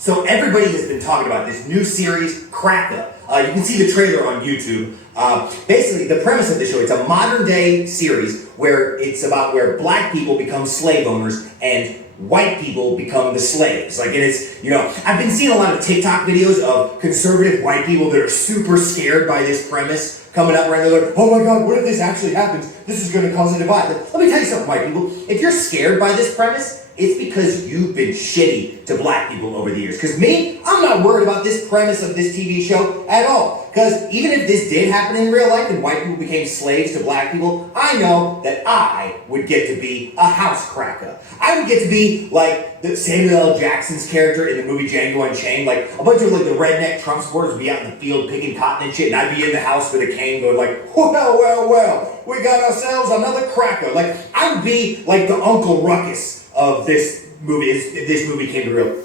So everybody has been talking about this new series, Cracker. You can see the trailer on YouTube. Basically, the premise of the show, it's a modern day series where it's about where black people become slave owners and white people become the slaves. Like, and it's, I've been seeing a lot of TikTok videos of conservative white people that are super scared by this premise coming up right there. Like, oh my God, what if this actually happens? This is going to cause a divide. Let me tell you something, white people. If you're scared by this premise, it's because you've been shitty to black people over the years. Because me, I'm not worried about this premise of this TV show at all. Because even if this did happen in real life and white people became slaves to black people, I know that I would get to be a house cracker. I would get to be like the Samuel L. Jackson's character in the movie Django Unchained. Like a bunch of like the redneck Trump supporters would be out in the field picking cotton and shit, and I'd be in the house with a cane going like, well, we got ourselves another cracker. Like I would be like the Uncle Ruckus of this movie if this movie came to real.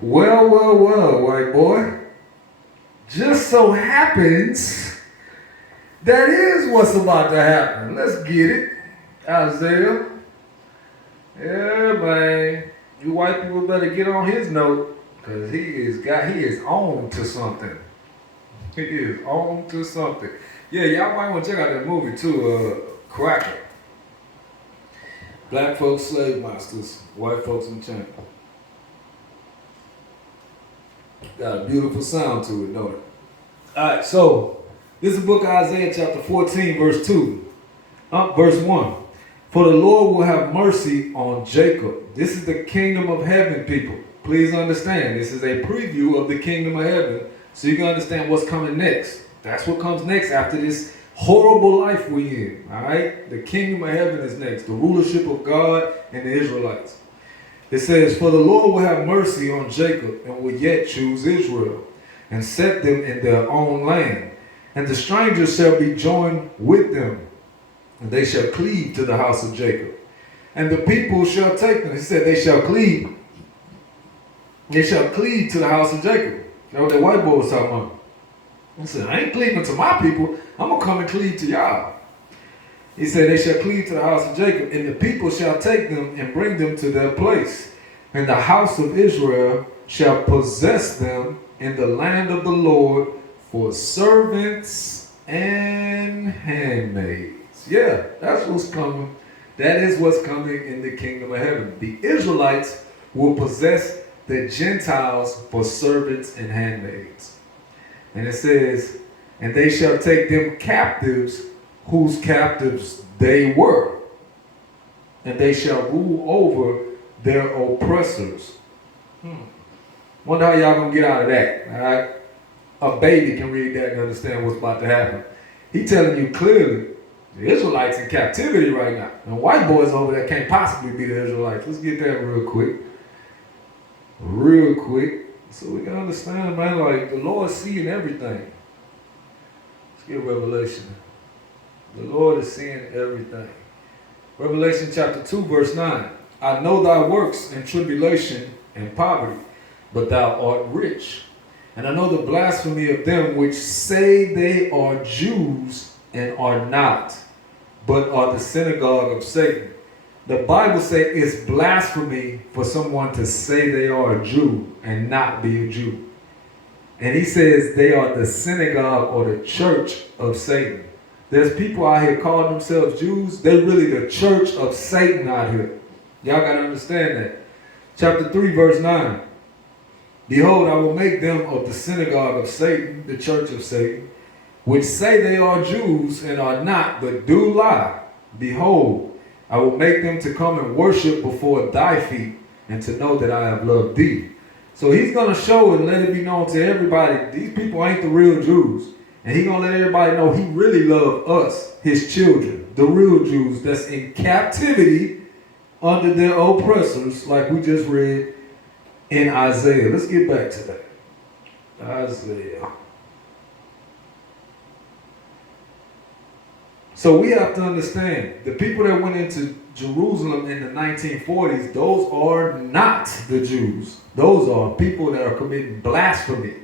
Well, white boy. Just so happens that is what's about to happen. Let's get it, Isaiah. Yeah, man. You white people better get on his note, because he is on to something. He is on to something. Yeah, y'all might want to check out that movie too, Cracker. Black folks slave masters, white folks in chains. Got a beautiful sound to it, don't it? Alright, so this is the book of Isaiah chapter 14, verse 2. Verse 1. For the Lord will have mercy on Jacob. This is the kingdom of heaven, people. Please understand, this is a preview of the kingdom of heaven, so you can understand what's coming next. That's what comes next after this horrible life we're in. Alright? The kingdom of heaven is next. The rulership of God and the Israelites. It says, for the Lord will have mercy on Jacob and will yet choose Israel and set them in their own land. And the strangers shall be joined with them, and they shall cleave to the house of Jacob. And the people shall take them. He said they shall cleave. They shall cleave to the house of Jacob. You know what that white boy was talking about? He said, I ain't cleaving to my people. I'm going to come and cleave to y'all. He said, they shall cleave to the house of Jacob, and the people shall take them and bring them to their place. And the house of Israel shall possess them in the land of the Lord for servants and handmaids. Yeah, that's what's coming. That is what's coming in the kingdom of heaven. The Israelites will possess the Gentiles for servants and handmaids. And it says, and they shall take them captives whose captives they were, and they shall rule over their oppressors. Wonder how y'all gonna get out of that. All right? A baby can read that and understand what's about to happen. He telling you clearly, the Israelites in captivity right now. And white boys over there can't possibly be the Israelites. Let's get that real quick. Real quick. So we can understand, man, like the Lord's seeing everything. Let's get Revelation. The Lord is seeing everything. Revelation chapter 2, verse 9. I know thy works in tribulation and poverty, but thou art rich. And I know the blasphemy of them which say they are Jews and are not, but are the synagogue of Satan. The Bible says it's blasphemy for someone to say they are a Jew and not be a Jew. And he says they are the synagogue or the church of Satan. There's people out here calling themselves Jews. They're really the church of Satan out here. Y'all got to understand that. Chapter 3, verse 9. Behold, I will make them of the synagogue of Satan, the church of Satan, which say they are Jews and are not, but do lie. Behold, I will make them to come and worship before thy feet, and to know that I have loved thee. So he's going to show and let it be known to everybody, these people ain't the real Jews. And he's going to let everybody know he really loved us, his children, the real Jews that's in captivity under their oppressors, like we just read in Isaiah. Let's get back to that. Isaiah. So we have to understand, the people that went into Jerusalem in the 1940s, those are not the Jews. Those are people that are committing blasphemy.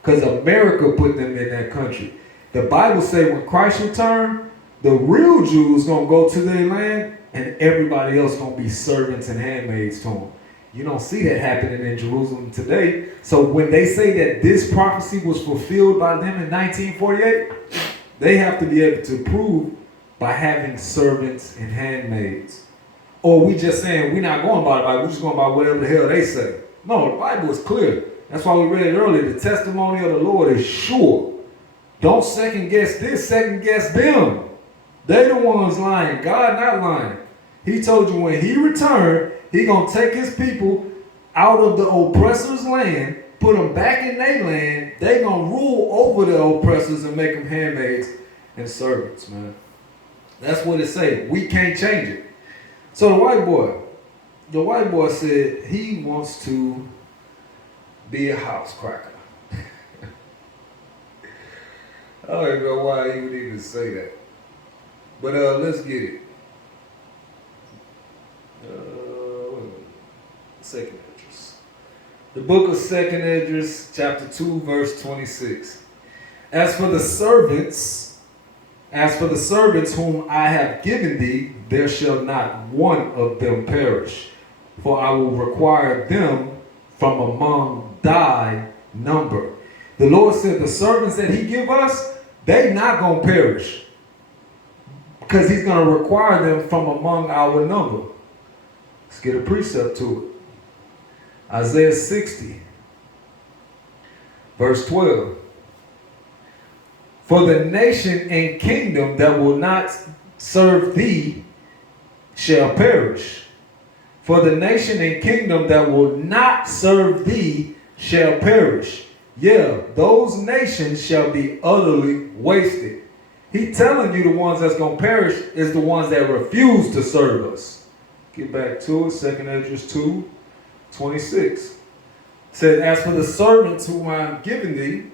Because America put them in that country. The Bible says when Christ returned, the real Jews going to go to their land and everybody else going to be servants and handmaids to them. You don't see that happening in Jerusalem today. So when they say that this prophecy was fulfilled by them in 1948, they have to be able to prove by having servants and handmaids. Or we just saying we're not going by the Bible, we're just going by whatever the hell they say. No, the Bible is clear. That's why we read it earlier. The testimony of the Lord is sure. Don't second guess this, second guess them. They the ones lying. God not lying. He told you when he returned, he gonna take his people out of the oppressor's land, put them back in their land. They gonna rule over the oppressors and make them handmaids and servants, man. That's what it say. We can't change it. So the white boy said he wants to be a house cracker. I don't even know why he would even say that. But let's get it. Second Esdras. The book of Second Esdras, chapter 2, verse 26. As for the servants whom I have given thee, there shall not one of them perish, for I will require them from among thy number. The Lord said the servants that he give us, they not going to perish, because he's going to require them from among our number. Let's get a precept to it. Isaiah 60, verse 12. For the nation and kingdom that will not serve thee shall perish. For the nation and kingdom that will not serve thee shall perish. Yeah, those nations shall be utterly wasted. He telling you the ones that's going to perish is the ones that refuse to serve us. Get back to it, 2 Esdras 2, 26. Said, as for the servants whom I am giving thee,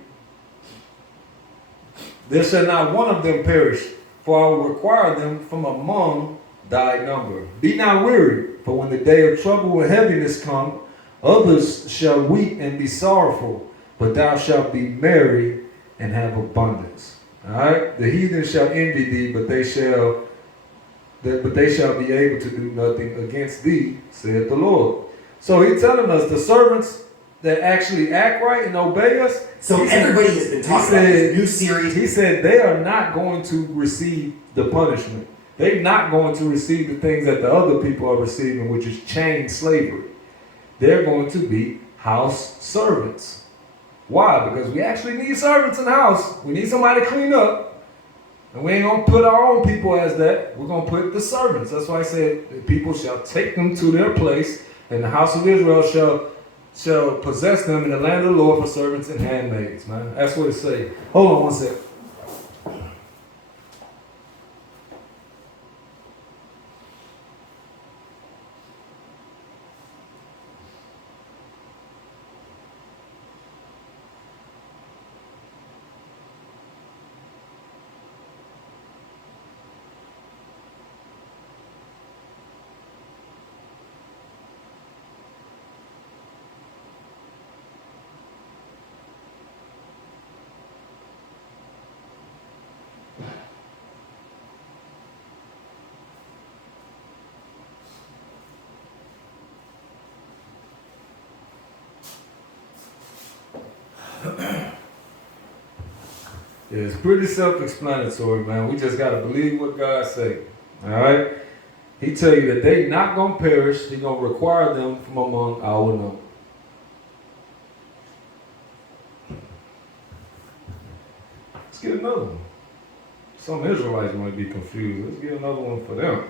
there shall not one of them perish, for I will require them from among thy number. Be not weary, for when the day of trouble and heaviness come, others shall weep and be sorrowful, but thou shalt be merry and have abundance. All right? The heathen shall envy thee, but they shall be able to do nothing against thee, saith the Lord. So he's telling us the servants that actually act right and obey us. So everybody has been talking about this new series. He said they are not going to receive the punishment. They're not going to receive the things that the other people are receiving, which is chain slavery. They're going to be house servants. Why? Because we actually need servants in the house. We need somebody to clean up. And we ain't going to put our own people as that. We're going to put the servants. That's why I said the people shall take them to their place, and the house of Israel shall possess them in the land of the Lord for servants and handmaids, man. That's what it say. Hold on one second. Yeah, it's pretty self-explanatory, man. We just got to believe what God say. All right? He tell you that they not going to perish. He going to require them from among our number. Let's get another one. Some Israelites might be confused. Let's get another one for them.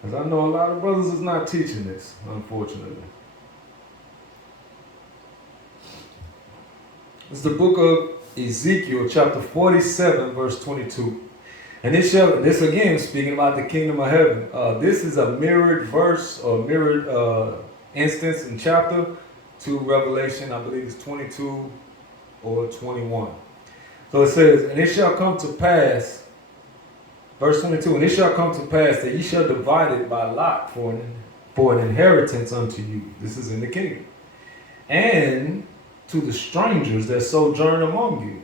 Because I know a lot of brothers is not teaching this, unfortunately. It's the book of Ezekiel, chapter 47, verse 22. And this again, speaking about the kingdom of heaven. This is a mirrored verse or mirrored instance in chapter 2, Revelation, I believe it's 22 or 21. So it says, and it shall come to pass, verse 22, and it shall come to pass that ye shall divide it by lot for an inheritance unto you. This is in the kingdom. And to the strangers that sojourn among you,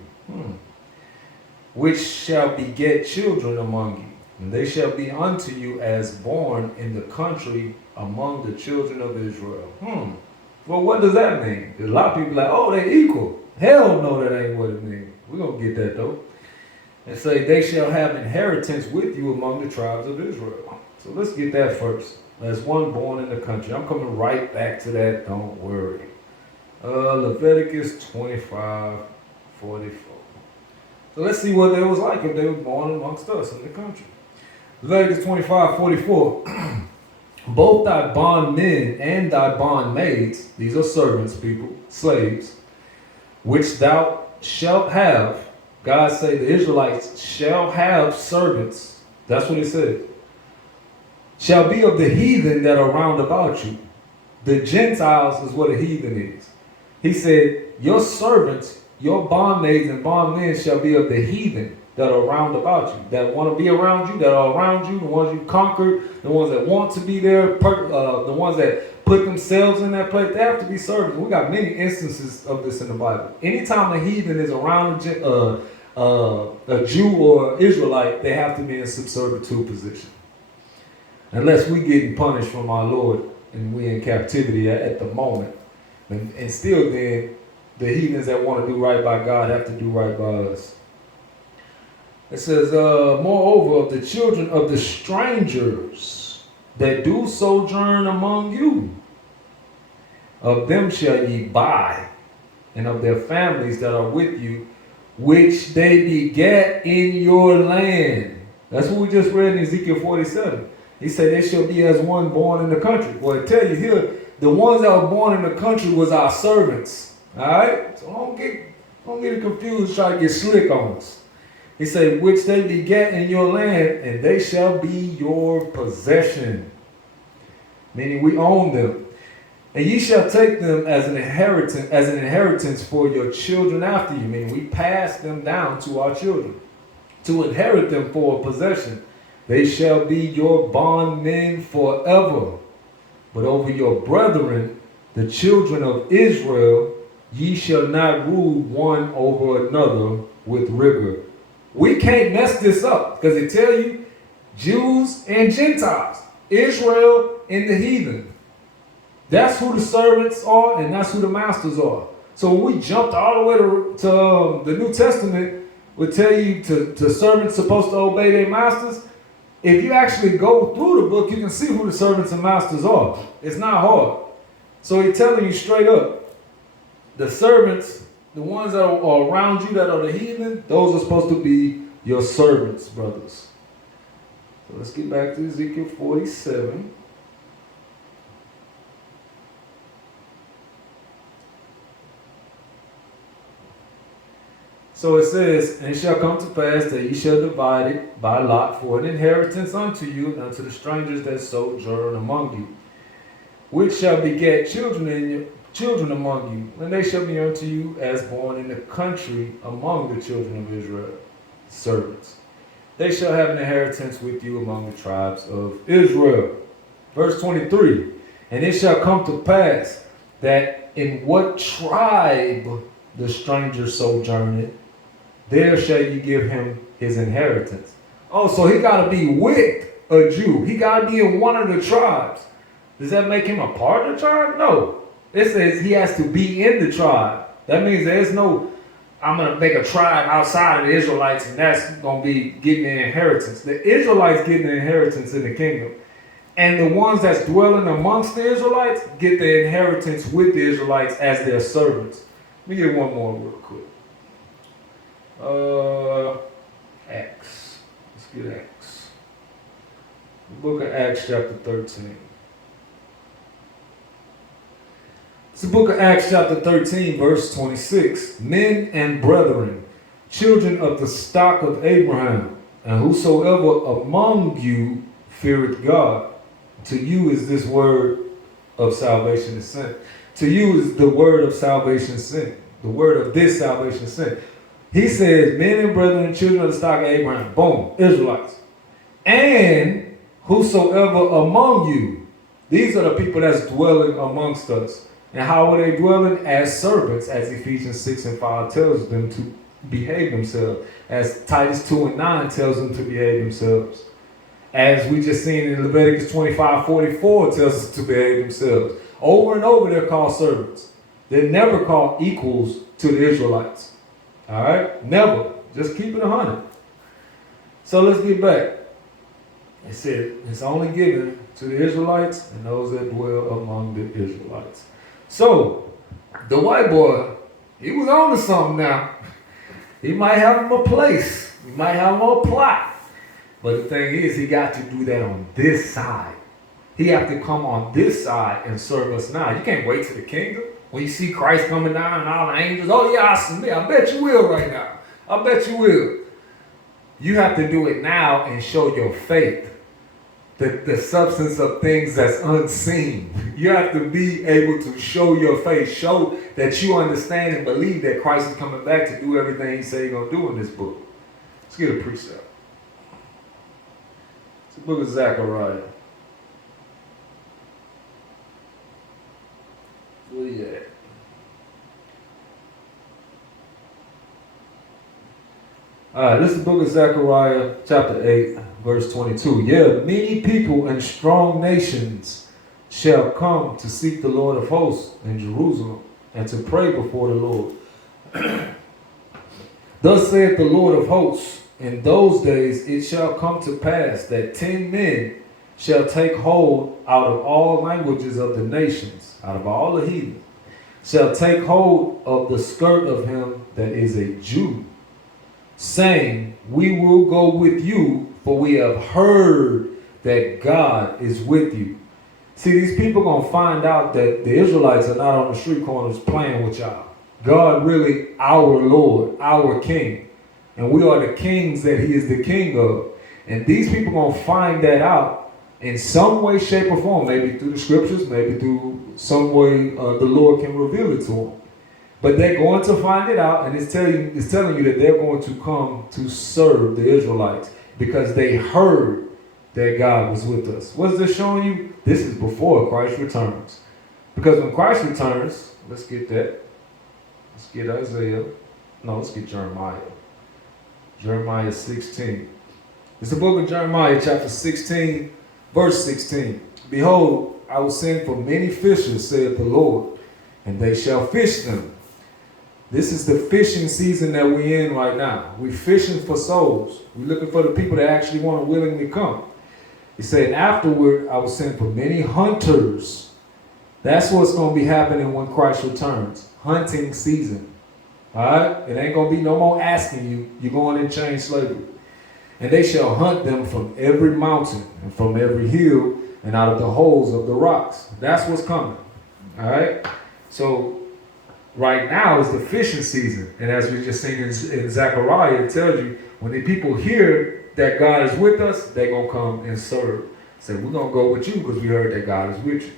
which shall beget children among you. and they shall be unto you as born in the country among the children of Israel. Well, what does that mean? A lot of people are like, oh, they equal. Hell no, that ain't what it means. We're going to get that though. And say, they shall have inheritance with you among the tribes of Israel. So let's get that first. As one born in the country. I'm coming right back to that, don't worry. Leviticus 25:44. So let's see what it was like if they were born amongst us in the country. Leviticus 25:44. Both thy bondmen and thy bondmaids, these are servants, people, slaves, which thou shalt have. God say the Israelites shall have servants. That's what it says. Shall be of the heathen that are round about you. The Gentiles is what a heathen is. He said, your servants, your bondmaids and bondmen shall be of the heathen that are round about you, that want to be around you, that are around you, the ones you conquered, the ones that want to be there, the ones that put themselves in that place. They have to be servants. We got many instances of this in the Bible. Anytime a heathen is around a Jew or Israelite, they have to be in a subservitude position. Unless we getting punished from our Lord and we in captivity at the moment. And still then, the heathens that want to do right by God have to do right by us. It says, moreover, of the children of the strangers that do sojourn among you, of them shall ye buy, and of their families that are with you, which they begat in your land. That's what we just read in Ezekiel 47. He said they shall be as one born in the country. Well, I tell you here, the ones that were born in the country was our servants. All right? So don't get confused, try to get slick on us. He said, which they begat in your land, and they shall be your possession. Meaning we own them. And ye shall take them as an inheritance for your children after you. Meaning we pass them down to our children, to inherit them for a possession. They shall be your bondmen forever. But over your brethren, the children of Israel, ye shall not rule one over another with rigor. We can't mess this up because it tell you Jews and Gentiles, Israel and the heathen. That's who the servants are and that's who the masters are. So when we jumped all the way to the New Testament, would tell you to servants supposed to obey their masters. If you actually go through the book, you can see who the servants and masters are. It's not hard. So he's telling you straight up, the servants, the ones that are around you that are the heathen, those are supposed to be your servants, brothers. So let's get back to Ezekiel 47. So it says, and it shall come to pass that ye shall divide it by lot for an inheritance unto you and unto the strangers that sojourn among you, which shall beget children among you, and they shall be unto you as born in the country among the children of Israel, servants. They shall have an inheritance with you among the tribes of Israel. Verse 23, and it shall come to pass that in what tribe the stranger sojourneth, there shall you give him his inheritance. Oh, so he got to be with a Jew. He got to be in one of the tribes. Does that make him a part of the tribe? No. It says he has to be in the tribe. That means there's no, I'm going to make a tribe outside of the Israelites and that's going to be getting the inheritance. The Israelites getting the inheritance in the kingdom. And the ones that's dwelling amongst the Israelites get the inheritance with the Israelites as their servants. Let me get one more real quick. Acts. Let's get Acts. The book of Acts chapter 13. It's the book of Acts chapter 13 verse 26. Men and brethren, children of the stock of Abraham, and whosoever among you feareth God, to you is this word of salvation sent. To you is the word of salvation sent. The word of this salvation sent. He says, men and brethren, children of the stock of Abraham. Boom, Israelites. And whosoever among you. These are the people that's dwelling amongst us. And how are they dwelling? As servants, as Ephesians 6 and 5 tells them to behave themselves. As Titus 2 and 9 tells them to behave themselves. As we just seen in Leviticus 25:44 tells us to behave themselves. Over and over they're called servants. They're never called equals to the Israelites. All right? Never. Just keep it 100. So let's get back. It said it's only given to the Israelites and those that dwell among the Israelites. So the white boy, he was on to something now. He might have him a place. He might have him a plot. But the thing is, he got to do that on this side. He have to come on this side and serve us now. You can't wait to the kingdom. When you see Christ coming down and all the angels, oh yeah, I submit. I bet you will right now. I bet you will. You have to do it now and show your faith. The substance of things that's unseen. You have to be able to show your faith. Show that you understand and believe that Christ is coming back to do everything he said he's going to do in this book. Let's get a precept. It's the book of Zechariah. Where you at? Alright, this is the book of Zechariah, chapter 8, verse 22. Yeah, many people and strong nations shall come to seek the Lord of hosts in Jerusalem and to pray before the Lord. Thus saith the Lord of hosts, in those days it shall come to pass that 10 men shall take hold out of all languages of the nations, out of all the heathen, shall take hold of the skirt of him that is a Jew, saying, we will go with you, for we have heard that God is with you. See, these people are going to find out that the Israelites are not on the street corners playing with y'all. God really our Lord, our King. And we are the kings that he is the king of. And these people are going to find that out in some way, shape, or form. Maybe through the scriptures, maybe through some way the Lord can reveal it to them. But they're going to find it out, and it's telling you that they're going to come to serve the Israelites because they heard that God was with us. What's this showing you? This is before Christ returns. Because when Christ returns, let's get that. Let's get Isaiah. No, let's get Jeremiah. Jeremiah 16. It's the book of Jeremiah, chapter 16, verse 16. Behold, I will send for many fishers, saith the Lord, and they shall fish them. This is the fishing season that we're in right now. We're fishing for souls. We're looking for the people that actually want to willingly come. He said, afterward, I will send for many hunters. That's what's going to be happening when Christ returns. Hunting season. All right? It ain't going to be no more asking you. You're going in chain slavery. And they shall hunt them from every mountain and from every hill and out of the holes of the rocks. That's what's coming. All right? So, right now is the fishing season. And as we just seen in Zechariah, it tells you when the people hear that God is with us, they're going to come and serve. Say, we're going to go with you because we heard that God is with you.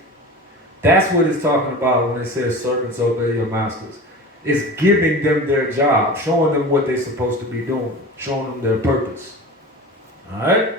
That's what it's talking about when it says servants obey your masters. It's giving them their job, showing them what they're supposed to be doing, showing them their purpose. All right?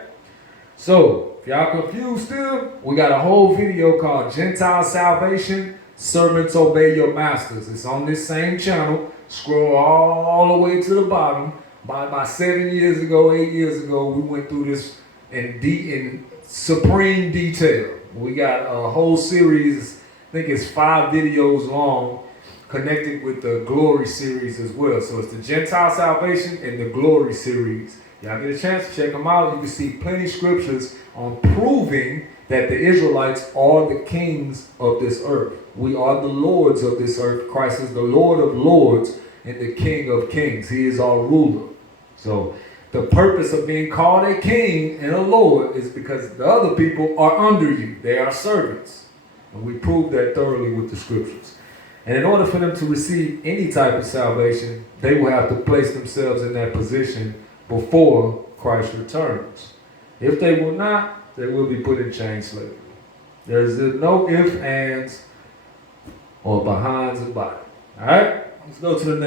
So, if y'all confused still, we got a whole video called Gentile Salvation, Servants Obey Your Masters. It's on this same channel. Scroll all the way to the bottom. About 7 years ago, 8 years ago, we went through this in supreme detail. We got a whole series, I think it's 5 videos long, connected with the Glory series as well. So it's the Gentile Salvation and the Glory series. Y'all get a chance to check them out. You can see plenty of scriptures on proving that the Israelites are the kings of this earth. We are the lords of this earth. Christ is the Lord of lords and the King of kings. He is our ruler. So the purpose of being called a king and a lord is because the other people are under you. They are servants. And we prove that thoroughly with the scriptures. And in order for them to receive any type of salvation, they will have to place themselves in that position before Christ returns. If they will not, they will be put in chain slavery. There's no ifs, ands, or behinds about it. All right? Let's go to the next.